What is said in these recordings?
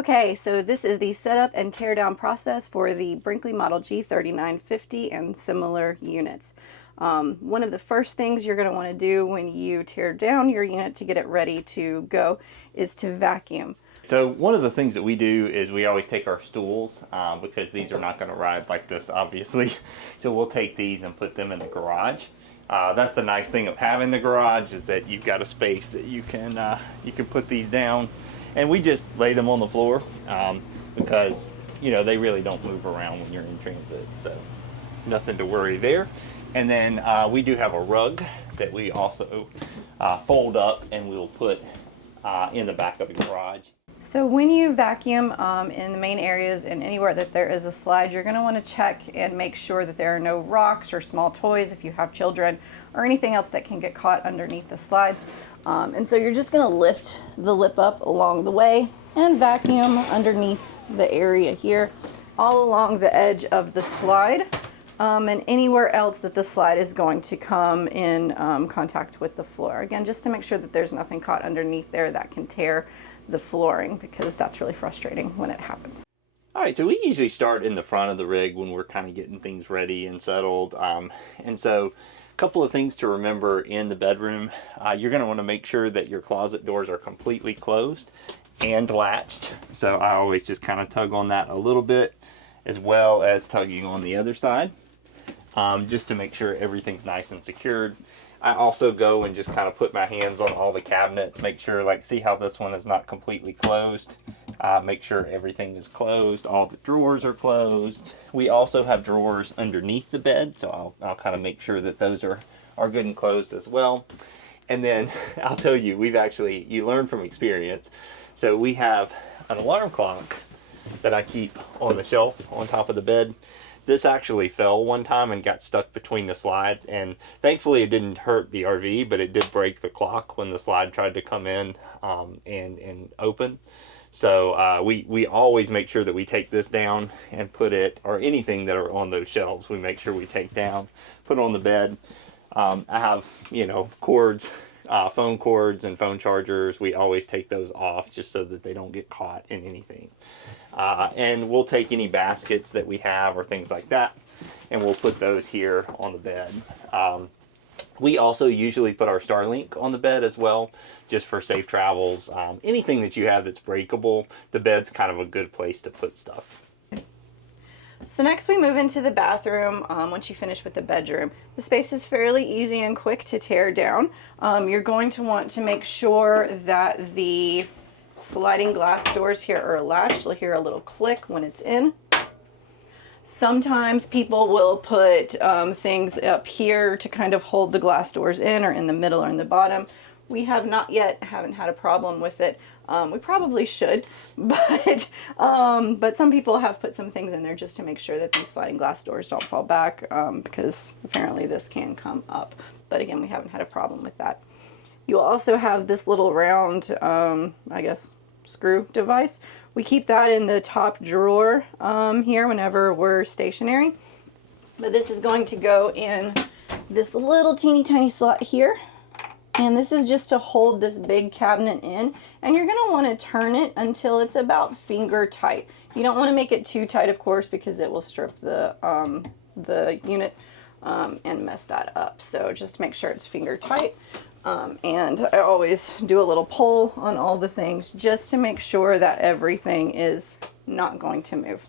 Okay, so this is the setup and tear down process for the Brinkley Model G 3950 and similar units. One of the first things you're going to want to do when you tear down your unit to get it ready to go is to vacuum. So one of the things that we do is we always take our stools because these are not going to ride like this, obviously. So we'll take these and put them in the garage. That's the nice thing of having the garage, is that you've got a space that you can put these down, and we just lay them on the floor because they really don't move around when you're in transit, so nothing to worry there. And then we do have a rug that we also fold up and we'll put in the back of the garage. So when you vacuum in the main areas and anywhere that there is a slide, you're going to want to check and make sure that there are no rocks or small toys if you have children, or anything else that can get caught underneath the slides. And so you're just going to lift the lip up along the way and vacuum underneath the area here, all along the edge of the slide, and anywhere else that the slide is going to come in contact with the floor. Again, just to make sure that there's nothing caught underneath there that can tear the flooring, because that's really frustrating when it happens. All right, so we usually start in the front of the rig when we're kind of getting things ready and settled. And so a couple of things to remember in the bedroom. You're going to want to make sure that your closet doors are completely closed and latched. So I always just kind of tug on that a little bit, as well as tugging on the other side, just to make sure everything's nice and secured. I also go and just kind of put my hands on all the cabinets, make sure, like, see how this one is not completely closed. Make sure everything is closed, all the drawers are closed. We also have drawers underneath the bed, so I'll kind of make sure that those are good and closed as well. And then I'll tell you, you learn from experience. So we have an alarm clock that I keep on the shelf on top of the bed. This actually fell one time and got stuck between the slide, and thankfully it didn't hurt the RV, but it did break the clock when the slide tried to come in and open. So we always make sure that we take this down and put it, or anything that are on those shelves, we make sure we take down, put on the bed. I have, cords, phone cords and phone chargers. We always take those off just so that they don't get caught in anything. And we'll take any baskets that we have or things like that, and we'll put those here on the bed. We also usually put our Starlink on the bed as well, just for safe travels. Anything that you have that's breakable, the bed's kind of a good place to put stuff. So next we move into the bathroom. Once you finish with the bedroom, the space is fairly easy and quick to tear down. You're going to want to make sure that the sliding glass doors here are latched. You'll hear a little click when it's in. Sometimes people will put things up here to kind of hold the glass doors in, or in the middle or in the bottom. We haven't had a problem with it. We probably should, but some people have put some things in there just to make sure that these sliding glass doors don't fall back, because apparently this can come up. But again, we haven't had a problem with that. You'll also have this little round, I guess, screw device. We keep that in the top drawer here whenever we're stationary. But this is going to go in this little teeny tiny slot here. And this is just to hold this big cabinet in. And you're going to want to turn it until it's about finger tight. You don't want to make it too tight, of course, because it will strip the unit and mess that up. So just make sure it's finger tight. And I always do a little pull on all the things just to make sure that everything is not going to move.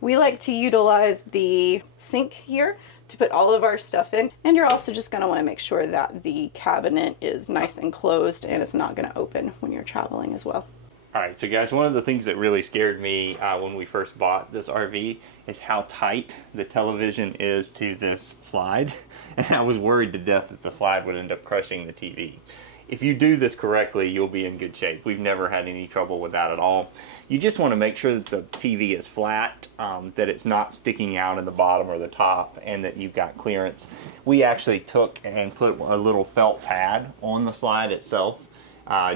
We like to utilize the sink here to put all of our stuff in, and you're also just going to want to make sure that the cabinet is nice and closed and it's not going to open when you're traveling as well. All right, so guys, one of the things that really scared me when we first bought this RV is how tight the television is to this slide. And I was worried to death that the slide would end up crushing the TV. If you do this correctly, you'll be in good shape. We've never had any trouble with that at all. You just want to make sure that the TV is flat, that it's not sticking out in the bottom or the top, and that you've got clearance. We actually took and put a little felt pad on the slide itself,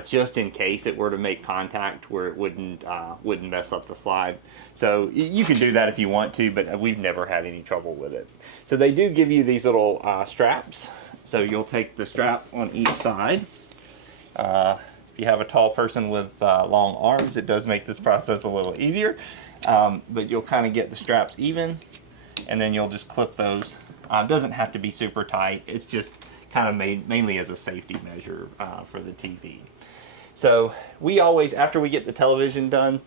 just in case it were to make contact where it wouldn't mess up the slide. So you can do that if you want to, but we've never had any trouble with it. So they do give you these little straps. So you'll take the strap on each side. If you have a tall person with long arms, it does make this process a little easier. But you'll kind of get the straps even, and then you'll just clip those. It doesn't have to be super tight. It's just kind of made mainly as a safety measure for the TV. So we always, after we get the television done,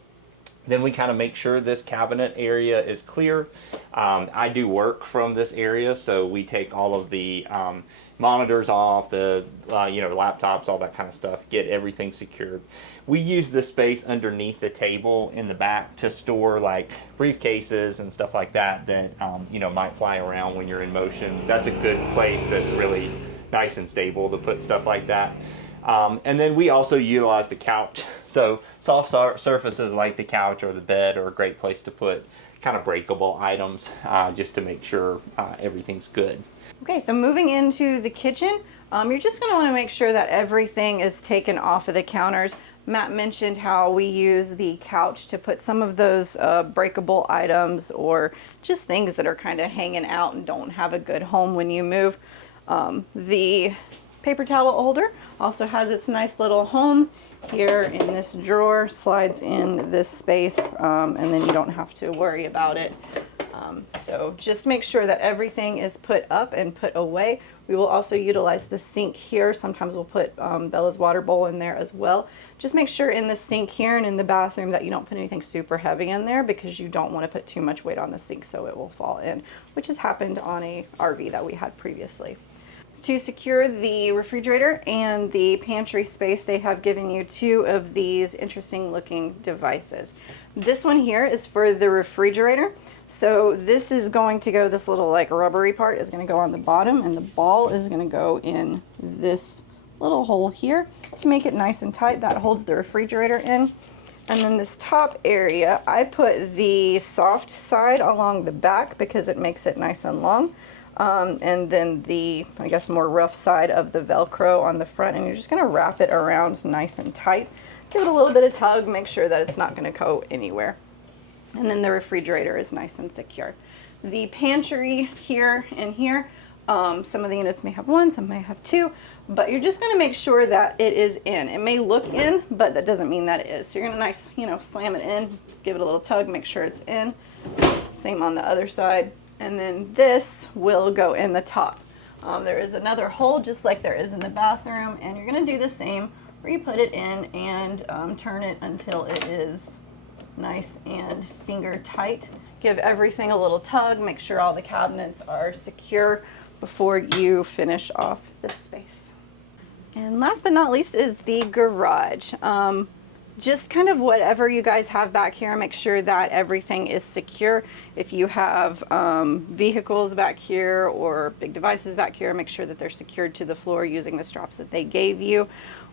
then we kind of make sure this cabinet area is clear. I do work from this area, so we take all of the monitors off, the laptops, all that kind of stuff, get everything secured. We use this space underneath the table in the back to store like briefcases and stuff like that might fly around when you're in motion. That's a good place that's really nice and stable to put stuff like that. And then we also utilize the couch. So soft surfaces like the couch or the bed are a great place to put kind of breakable items just to make sure everything's good. Okay, so moving into the kitchen, you're just going to want to make sure that everything is taken off of the counters. Matt mentioned how we use the couch to put some of those breakable items or just things that are kind of hanging out and don't have a good home when you move. The paper towel holder also has its nice little home here in this drawer, slides in this space, and then you don't have to worry about it. So just make sure that everything is put up and put away. We will also utilize the sink here. Sometimes we'll put Bella's water bowl in there as well. Just make sure in the sink here and in the bathroom that you don't put anything super heavy in there, because you don't want to put too much weight on the sink so it will fall in, which has happened on a RV that we had previously. To secure the refrigerator and the pantry space, they have given you two of these interesting looking devices. This one here is for the refrigerator. So this is going to go, this little like rubbery part is going to go on the bottom, and the ball is going to go in this little hole here to make it nice and tight. That holds the refrigerator in. And then this top area, I put the soft side along the back because it makes it nice and long. And then the, I guess, more rough side of the Velcro on the front, and you're just going to wrap it around nice and tight. Give it a little bit of tug, make sure that it's not going to go anywhere. And then the refrigerator is nice and secure. The pantry here and here, some of the units may have one, some may have two, but you're just going to make sure that it is in. It may look in, but that doesn't mean that it is. So you're going to slam it in, give it a little tug, make sure it's in. Same on the other side. And then this will go in the top. There is another hole just like there is in the bathroom, and you're going to do the same where you put it in and turn it until it is nice and finger tight. Give everything a little tug, make sure all the cabinets are secure before you finish off this space. And last but not least is the garage. Just kind of whatever you guys have back here, make sure that everything is secure. If you have vehicles back here or big devices back here, make sure that they're secured to the floor using the straps that they gave you.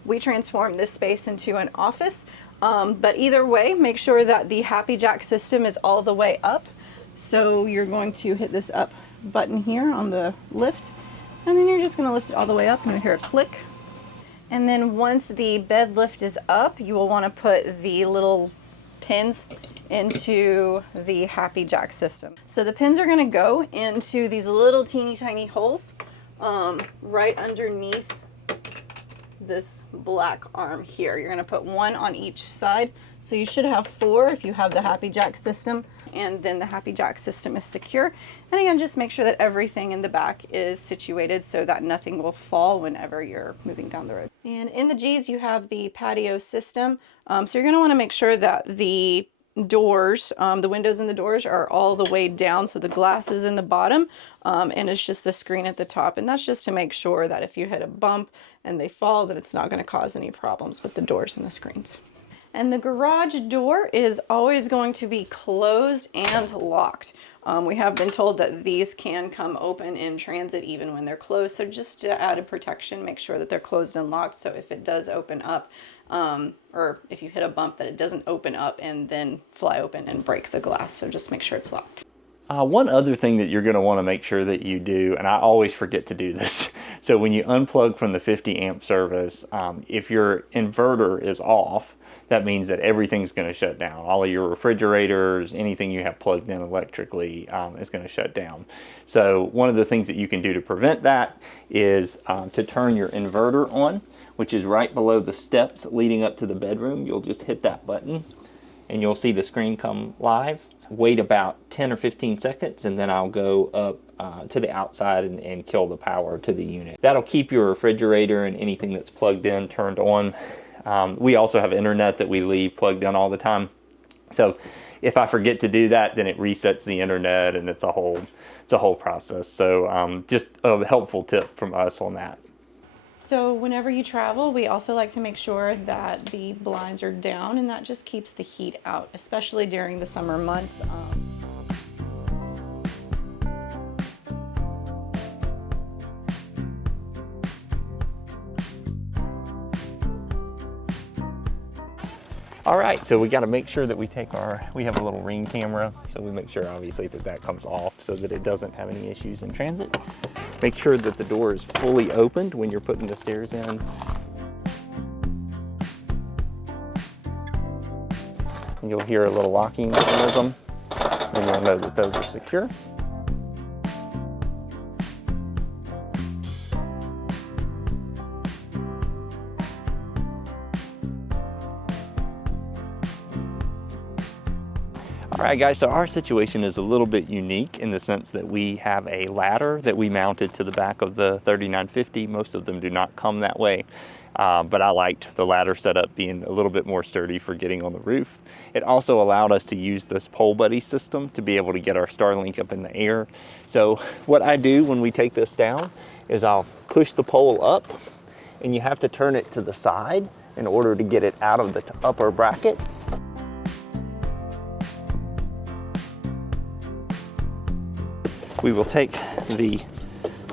We transformed this space into an office, but either way, make sure that the Happy Jack system is all the way up. So you're going to hit this up button here on the lift, and then you're just going to lift it all the way up, and you'll hear a click. And then once the bed lift is up, you will want to put the little pins into the Happy Jack system. So the pins are going to go into these little teeny tiny holes right underneath this black arm here. You're going to put one on each side. So you should have 4 if you have the Happy Jack system, and then the Happy Jack system is secure. And again, just make sure that everything in the back is situated so that nothing will fall whenever you're moving down the road. And in the G's, you have the patio system. So you're going to want to make sure that the doors, the windows and the doors are all the way down, so the glass is in the bottom, and it's just the screen at the top. And that's just to make sure that if you hit a bump and they fall, that it's not going to cause any problems with the doors and the screens. And the garage door is always going to be closed and locked. We have been told that these can come open in transit even when they're closed. So just to add a protection, make sure that they're closed and locked. So if it does open up, or if you hit a bump, that it doesn't open up and then fly open and break the glass. So just make sure it's locked. One other thing that you're going to want to make sure that you do, and I always forget to do this, so when you unplug from the 50 amp service, if your inverter is off, that means that everything's going to shut down. All of your refrigerators, anything you have plugged in electrically is going to shut down. So one of the things that you can do to prevent that is to turn your inverter on. which is right below the steps leading up to the bedroom. You'll just hit that button and you'll see the screen come live. Wait about 10 or 15 seconds and then I'll go up to the outside and kill the power to the unit. That'll keep your refrigerator and anything that's plugged in turned on. We also have internet that we leave plugged in all the time. So if I forget to do that, then it resets the internet and it's a whole process. So just a helpful tip from us on that. So whenever you travel, we also like to make sure that the blinds are down, and that just keeps the heat out, especially during the summer months. All right, so we got to make sure that we have a little Ring camera, so we make sure obviously that comes off so that it doesn't have any issues in transit. Make sure that the door is fully opened when you're putting the stairs in. And you'll hear a little locking mechanism, and you'll know that those are secure. All right, guys, so our situation is a little bit unique in the sense that we have a ladder that we mounted to the back of the 3950. Most of them do not come that way, but I liked the ladder setup being a little bit more sturdy for getting on the roof. It also allowed us to use this pole buddy system to be able to get our Starlink up in the air. So what I do when we take this down is I'll push the pole up, and you have to turn it to the side in order to get it out of the upper bracket. We will take the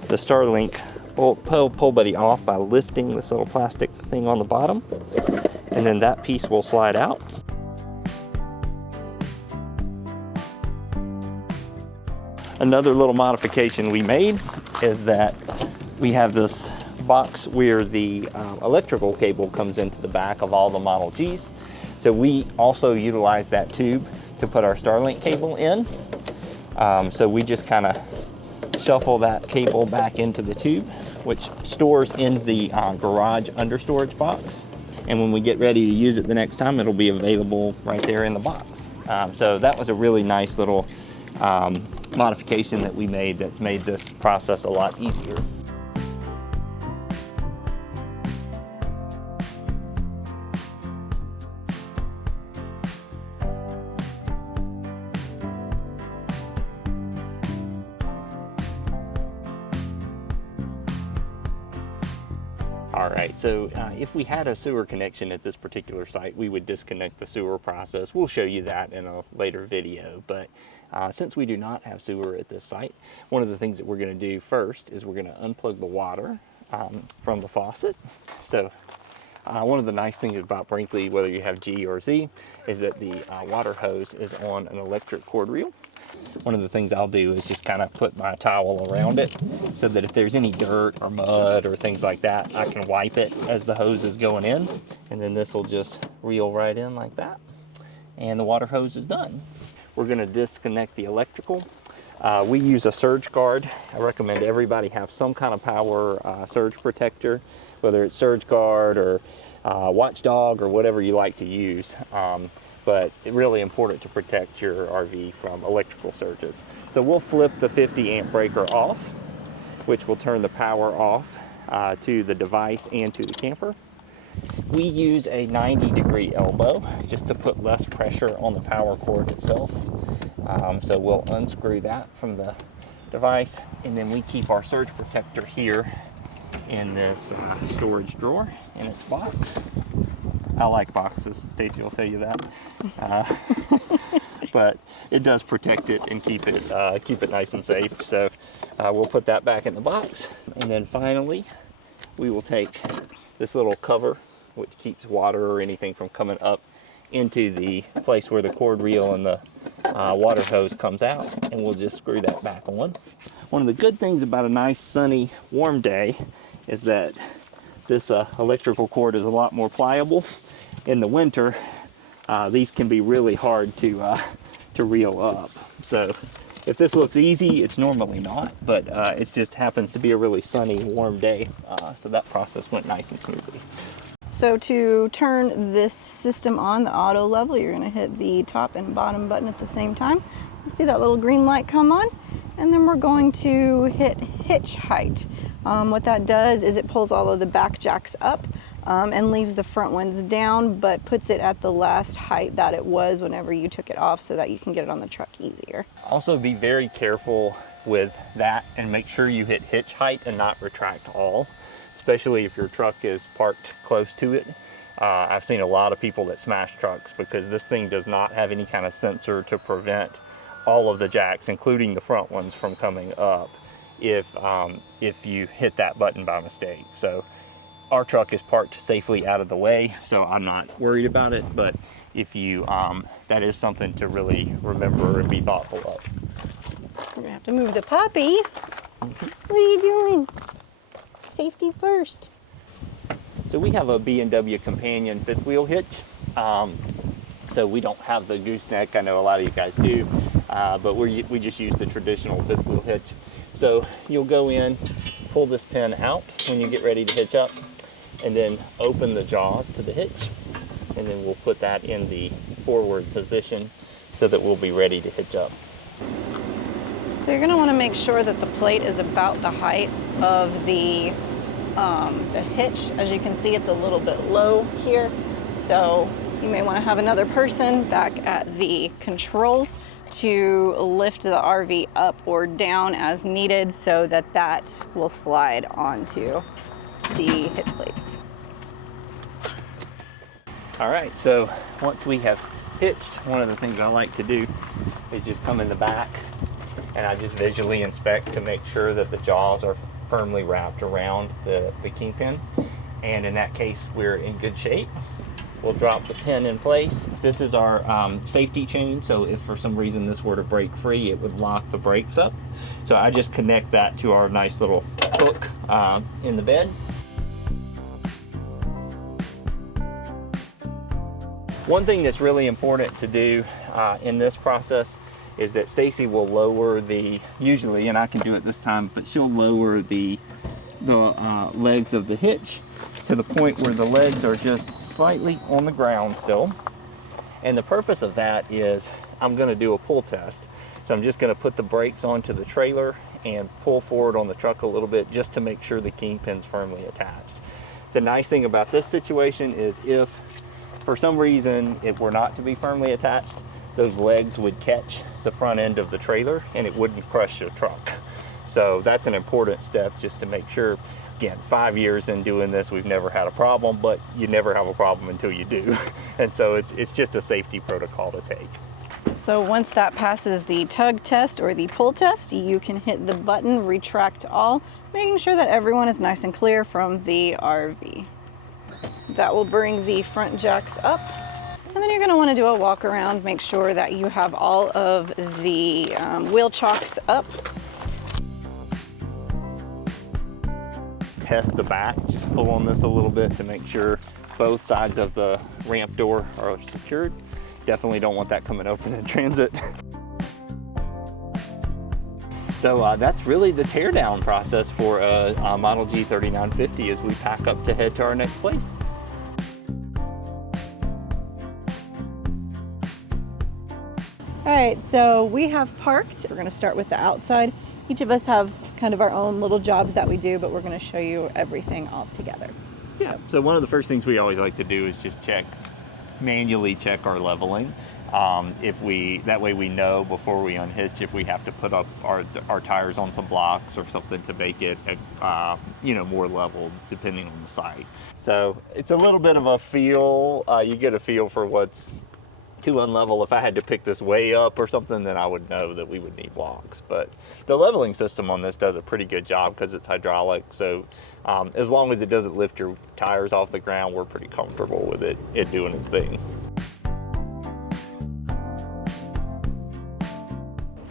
Starlink pole buddy off by lifting this little plastic thing on the bottom, and then that piece will slide out. Another little modification we made is that we have this box where the electrical cable comes into the back of all the Model Gs. So we also utilize that tube to put our Starlink cable in. So we just kind of shuffle that cable back into the tube, which stores in the garage under storage box. And when we get ready to use it the next time, it'll be available right there in the box. So that was a really nice little modification that we made that's made this process a lot easier. All right, so if we had a sewer connection at this particular site, we would disconnect the sewer process. We'll show you that in a later video, but since we do not have sewer at this site, one of the things that we're gonna do first is we're gonna unplug the water from the faucet. So one of the nice things about Brinkley, whether you have G or Z, is that the water hose is on an electric cord reel. One of the things I'll do is just kind of put my towel around it so that if there's any dirt or mud or things like that, I can wipe it as the hose is going in. And then this will just reel right in like that. And the water hose is done. We're going to disconnect the electrical. We use a surge guard. I recommend everybody have some kind of power surge protector, whether it's surge guard or watchdog or whatever you like to use. But it's really important to protect your RV from electrical surges. So we'll flip the 50 amp breaker off, which will turn the power off to the device and to the camper. We use a 90-degree elbow just to put less pressure on the power cord itself. So we'll unscrew that from the device, and then we keep our surge protector here in this storage drawer in its box. I like boxes, Stacy will tell you that. But it does protect it and keep it nice and safe. So we'll put that back in the box. And then finally, we will take this little cover, which keeps water or anything from coming up into the place where the cord reel and the water hose comes out, and we'll just screw that back on. One of the good things about a nice sunny warm day is that this electrical cord is a lot more pliable. In the winter, these can be really hard to reel up. So If this looks easy, it's normally not, but it just happens to be a really sunny, warm day. So that process went nice and smoothly. So to turn this system on, the auto level, you're gonna hit the top and bottom button at the same time. You see that little green light come on? And then we're going to hit hitch height. What that does is it pulls all of the back jacks up and leaves the front ones down, but puts it at the last height that it was whenever you took it off so that you can get it on the truck easier. Also be very careful with that and make sure you hit hitch height and not retract all, especially if your truck is parked close to it. I've seen a lot of people that smash trucks because this thing does not have any kind of sensor to prevent all of the jacks, including the front ones, from coming up if you hit that button by mistake. So our truck is parked safely out of the way, so I'm not worried about it, but if you, that is something to really remember and be thoughtful of. We're gonna have to move the puppy. What are you doing? Safety first. So we have a B&W Companion fifth wheel hitch. So we don't have the gooseneck. I know a lot of you guys do, but we just use the traditional fifth wheel hitch. So you'll go in, pull this pin out when you get ready to hitch up, and then open the jaws to the hitch, and then we'll put that in the forward position so that we'll be ready to hitch up. So you're gonna wanna make sure that the plate is about the height of the hitch. As you can see, it's a little bit low here. So you may wanna have another person back at the controls to lift the RV up or down as needed so that that will slide onto the hitch plate. All right, so once we have hitched, one of the things I like to do is just come in the back and I just visually inspect to make sure that the jaws are firmly wrapped around the kingpin. And in that case, we're in good shape. We'll drop the pin in place. This is our safety chain, so if for some reason this were to break free, it would lock the brakes up. So I just connect that to our nice little hook in the bed. One thing that's really important to do in this process is that Stacy will lower the, usually, and I can do it this time, but she'll lower the legs of the hitch to the point where the legs are just slightly on the ground still. And the purpose of that is I'm going to do a pull test. So I'm just going to put the brakes onto the trailer and pull forward on the truck a little bit just to make sure the kingpin's firmly attached. The nice thing about this situation is if for some reason it were not to be firmly attached, those legs would catch the front end of the trailer and it wouldn't crush your truck. So that's an important step just to make sure. Again, 5 years in doing this, we've never had a problem, but you never have a problem until you do. And so it's just a safety protocol to take. So once that passes the tug test or the pull test, you can hit the button, retract all, making sure that everyone is nice and clear from the RV. That will bring the front jacks up. And then you're going to want to do a walk around, make sure that you have all of the wheel chocks up. Test the back, just pull on this a little bit to make sure both sides of the ramp door are secured. Definitely don't want that coming open in transit. So that's really the teardown process for a Model G 3950 as we pack up to head to our next place. All right, so we have parked. We're gonna start with the outside. Each of us have kind of our own little jobs that we do, but we're gonna show you everything all together. Yeah, so one of the first things we always like to do is just manually check our leveling. That way we know before we unhitch if we have to put up our tires on some blocks or something to make it more level depending on the site. So it's a little bit of a feel. You get a feel for what's too unlevel. If I had to pick this way up or something, then I would know that we would need blocks. But the leveling system on this does a pretty good job because it's hydraulic. So as long as it doesn't lift your tires off the ground, we're pretty comfortable with it doing its thing.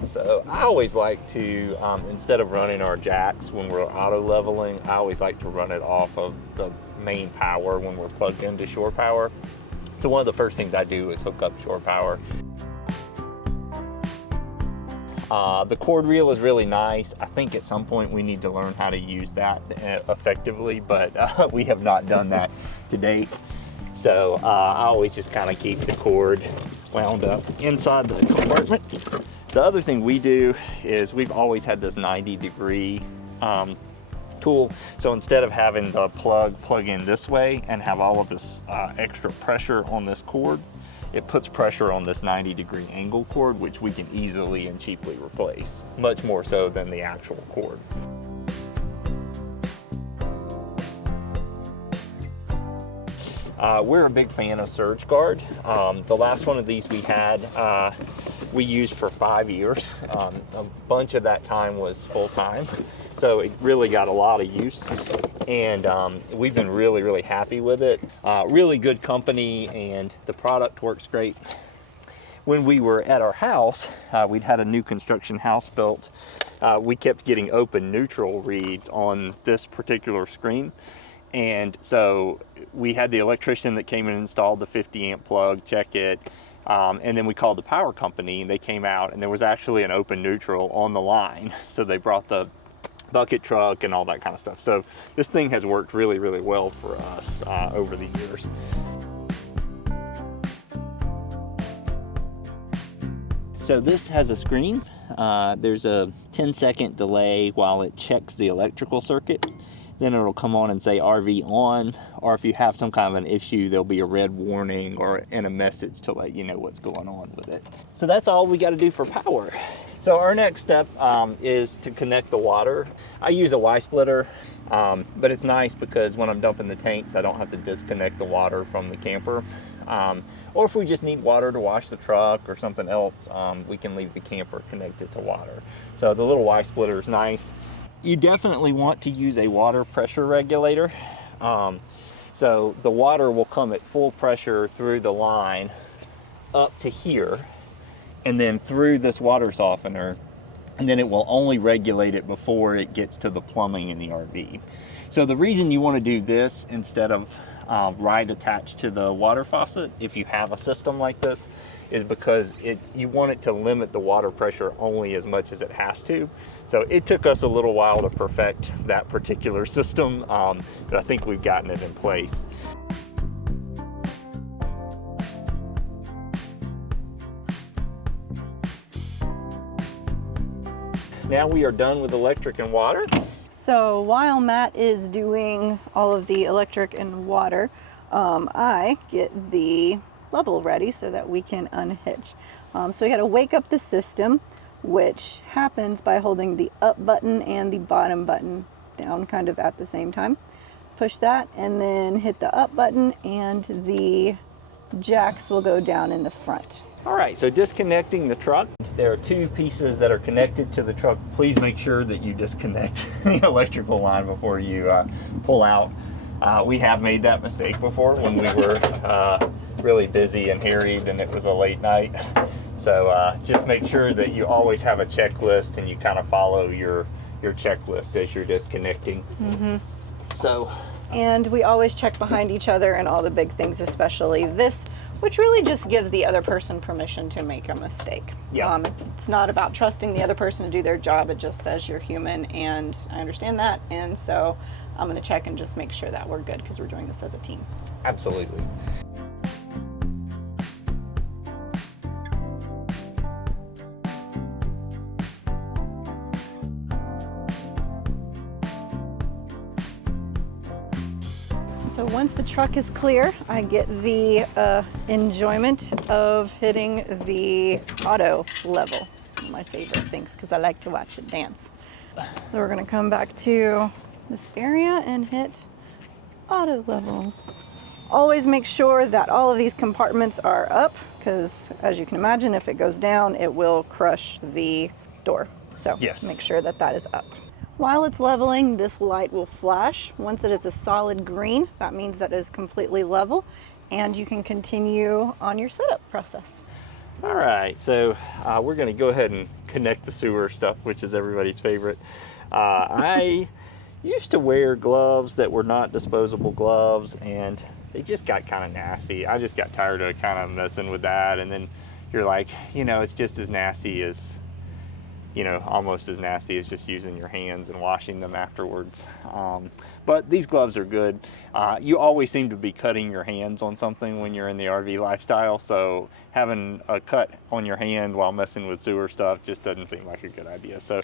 So I always like to, instead of running our jacks when we're auto leveling, I always like to run it off of the main power when we're plugged into shore power. So one of the first things I do is hook up shore power. The cord reel is really nice. I think at some point we need to learn how to use that effectively, but we have not done that to date. So I always just kind of keep the cord wound up inside the compartment. The other thing we do is we've always had this 90-degree tool. So instead of having the plug in this way and have all of this extra pressure on this cord, it puts pressure on this 90-degree angle cord, which we can easily and cheaply replace, much more so than the actual cord. We're a big fan of Surge Guard. The last one of these we had, we used for 5 years. A bunch of that time was full-time, so it really got a lot of use. And we've been really, really happy with it. Really good company, and the product works great. When we were at our house, we'd had a new construction house built. We kept getting open neutral reads on this particular screen. And so we had the electrician that came and installed the 50 amp plug, check it. And then we called the power company, and they came out, and there was actually an open neutral on the line. So they brought the bucket truck and all that kind of stuff. So this thing has worked really, really well for us over the years. So this has a screen. There's a 10-second delay while it checks the electrical circuit. Then it'll come on and say RV on, or if you have some kind of an issue, there'll be a red warning or a message to let you know what's going on with it. So that's all we got to do for power. So our next step is to connect the water. I use a Y splitter, but it's nice because when I'm dumping the tanks, I don't have to disconnect the water from the camper. Or if we just need water to wash the truck or something else, we can leave the camper connected to water. So the little Y splitter is nice. You definitely want to use a water pressure regulator. So the water will come at full pressure through the line up to here, and then through this water softener, and then it will only regulate it before it gets to the plumbing in the RV. So the reason you want to do this instead of right attached to the water faucet, if you have a system like this, is because you want it to limit the water pressure only as much as it has to. So it took us a little while to perfect that particular system, but I think we've gotten it in place. Now we are done with electric and water. So while Matt is doing all of the electric and water, I get the level ready so that we can unhitch. So we got to wake up the system, which happens by holding the up button and the bottom button down kind of at the same time. Push that and then hit the up button, and the jacks will go down in the front. All right, so disconnecting the truck. There are two pieces that are connected to the truck. Please make sure that you disconnect the electrical line before you pull out. We have made that mistake before when we were really busy and harried and it was a late night. So just make sure that you always have a checklist and you kind of follow your checklist as you're disconnecting. Mm-hmm. So. And we always check behind each other and all the big things, especially this, which really just gives the other person permission to make a mistake. Yeah. It's not about trusting the other person to do their job. It just says you're human, and I understand that. And so I'm going to check and just make sure that we're good because we're doing this as a team. Absolutely. So once the truck is clear, I get the enjoyment of hitting the auto level. One of my favorite things because I like to watch it dance. So we're going to come back to this area and hit auto level. Always make sure that all of these compartments are up because, as you can imagine, if it goes down, it will crush the door. So yes, make sure that that is up. While it's leveling, this light will flash. Once it is a solid green, that means that it is completely level, and you can continue on your setup process. All right, so we're going to go ahead and connect the sewer stuff, which is everybody's favorite. I used to wear gloves that were not disposable gloves, and they just got kind of nasty. I just got tired of kind of messing with that, and then you're like, you know, it's just as nasty as you know, almost as nasty as just using your hands and washing them afterwards. But these gloves are good. You always seem to be cutting your hands on something when you're in the RV lifestyle, so having a cut on your hand while messing with sewer stuff just doesn't seem like a good idea. So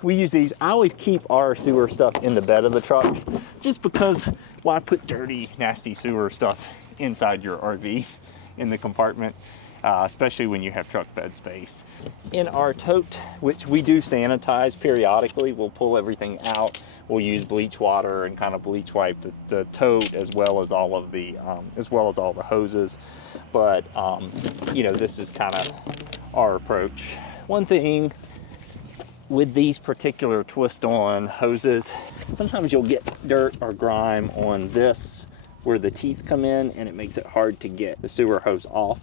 we use these. I always keep our sewer stuff in the bed of the truck, just because why put dirty, nasty sewer stuff inside your RV in the compartment? Especially when you have truck bed space. In our tote, which we do sanitize periodically, we'll pull everything out. We'll use bleach water and kind of bleach wipe the tote, as well as all of the all the hoses. But you know, this is kind of our approach. One thing with these particular twist-on hoses, sometimes you'll get dirt or grime on this where the teeth come in, and it makes it hard to get the sewer hose off.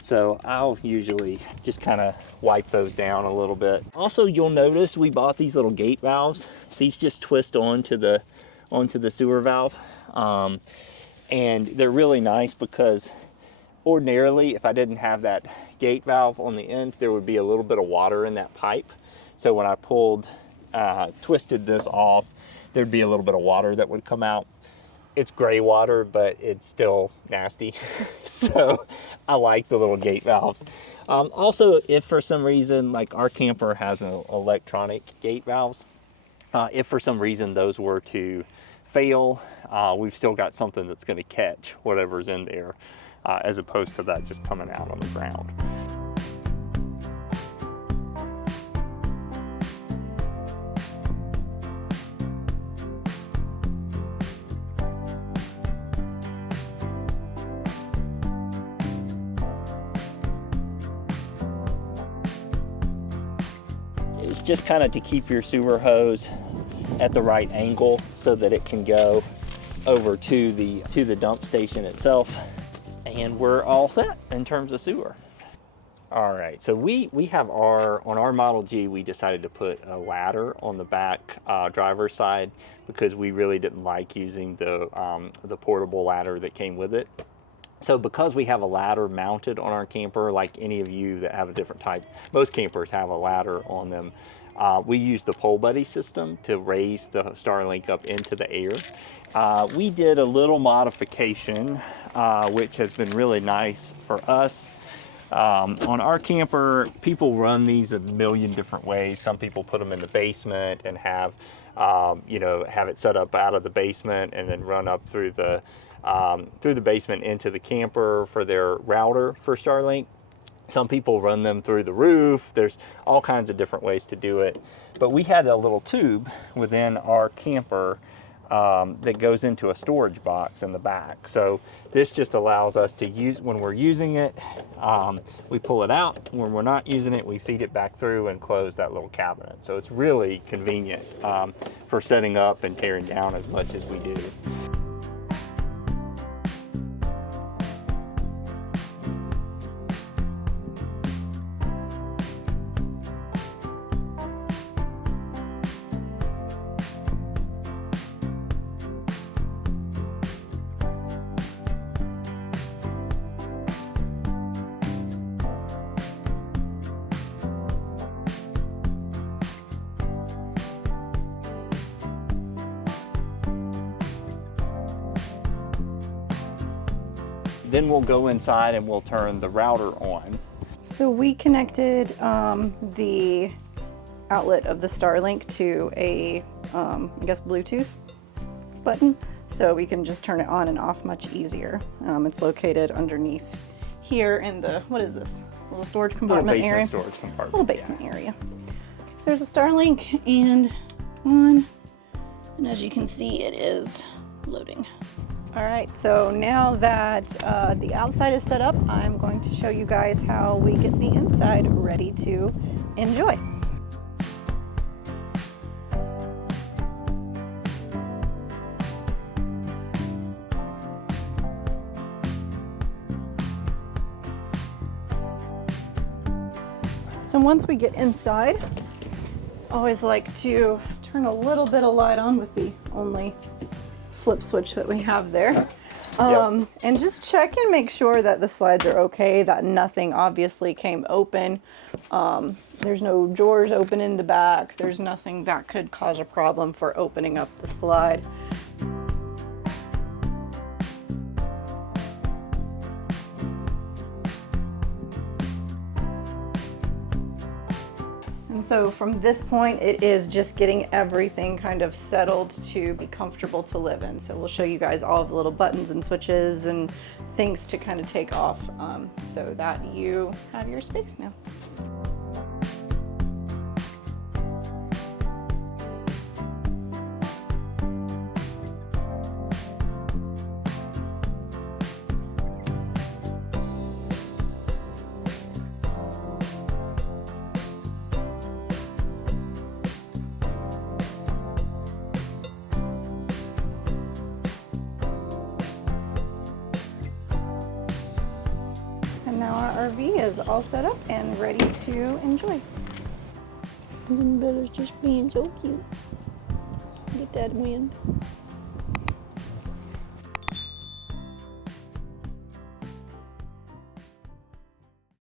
So I'll usually just kind of wipe those down a little bit. Also, you'll notice we bought these little gate valves. These just twist onto the sewer valve. And they're really nice because ordinarily, if I didn't have that gate valve on the end, there would be a little bit of water in that pipe. So when I twisted this off, there'd be a little bit of water that would come out. It's gray water, but it's still nasty. So I like the little gate valves. Also, if for some reason, like our camper has an electronic gate valves, if for some reason those were to fail, we've still got something that's going to catch whatever's in there, as opposed to that just coming out on the ground. It's just kind of to keep your sewer hose at the right angle so that it can go over to the dump station itself, and we're all set in terms of sewer. All right, so we have on our Model G, we decided to put a ladder on the back driver's side because we really didn't like using the portable ladder that came with it. So because we have a ladder mounted on our camper, like any of you that have a different type, most campers have a ladder on them. We use the pole buddy system to raise the Starlink up into the air. We did a little modification, which has been really nice for us. On our camper, people run these a million different ways. Some people put them in the basement and have it set up out of the basement and then run up through the basement into the camper for their router for Starlink. Some people run them through the roof. There's all kinds of different ways to do it. But we had a little tube within our camper that goes into a storage box in the back. So this just allows us to use, when we're using it, we pull it out. When we're not using it, we feed it back through and close that little cabinet. So it's really convenient for setting up and tearing down as much as we do. Then we'll go inside and we'll turn the router on. So we connected the outlet of the Starlink to a, I guess, Bluetooth button. So we can just turn it on and off much easier. It's located underneath here in the, what is this? Little storage compartment area. Storage compartment. Little basement area. So there's a Starlink and on, and as you can see, it is loading. All right, so now that the outside is set up, I'm going to show you guys how we get the inside ready to enjoy. So once we get inside, I always like to turn a little bit of light on with the only flip switch that we have there. And just check and make sure that the slides are okay, that nothing obviously came open. There's no drawers open in the back. There's nothing that could cause a problem for opening up the slide. And so from this point, it is just getting everything kind of settled to be comfortable to live in. So we'll show you guys all of the little buttons and switches and things to kind of take off so that you have your space now. And now our RV is all set up and ready to enjoy. And Bella's just being so cute. Get that wind.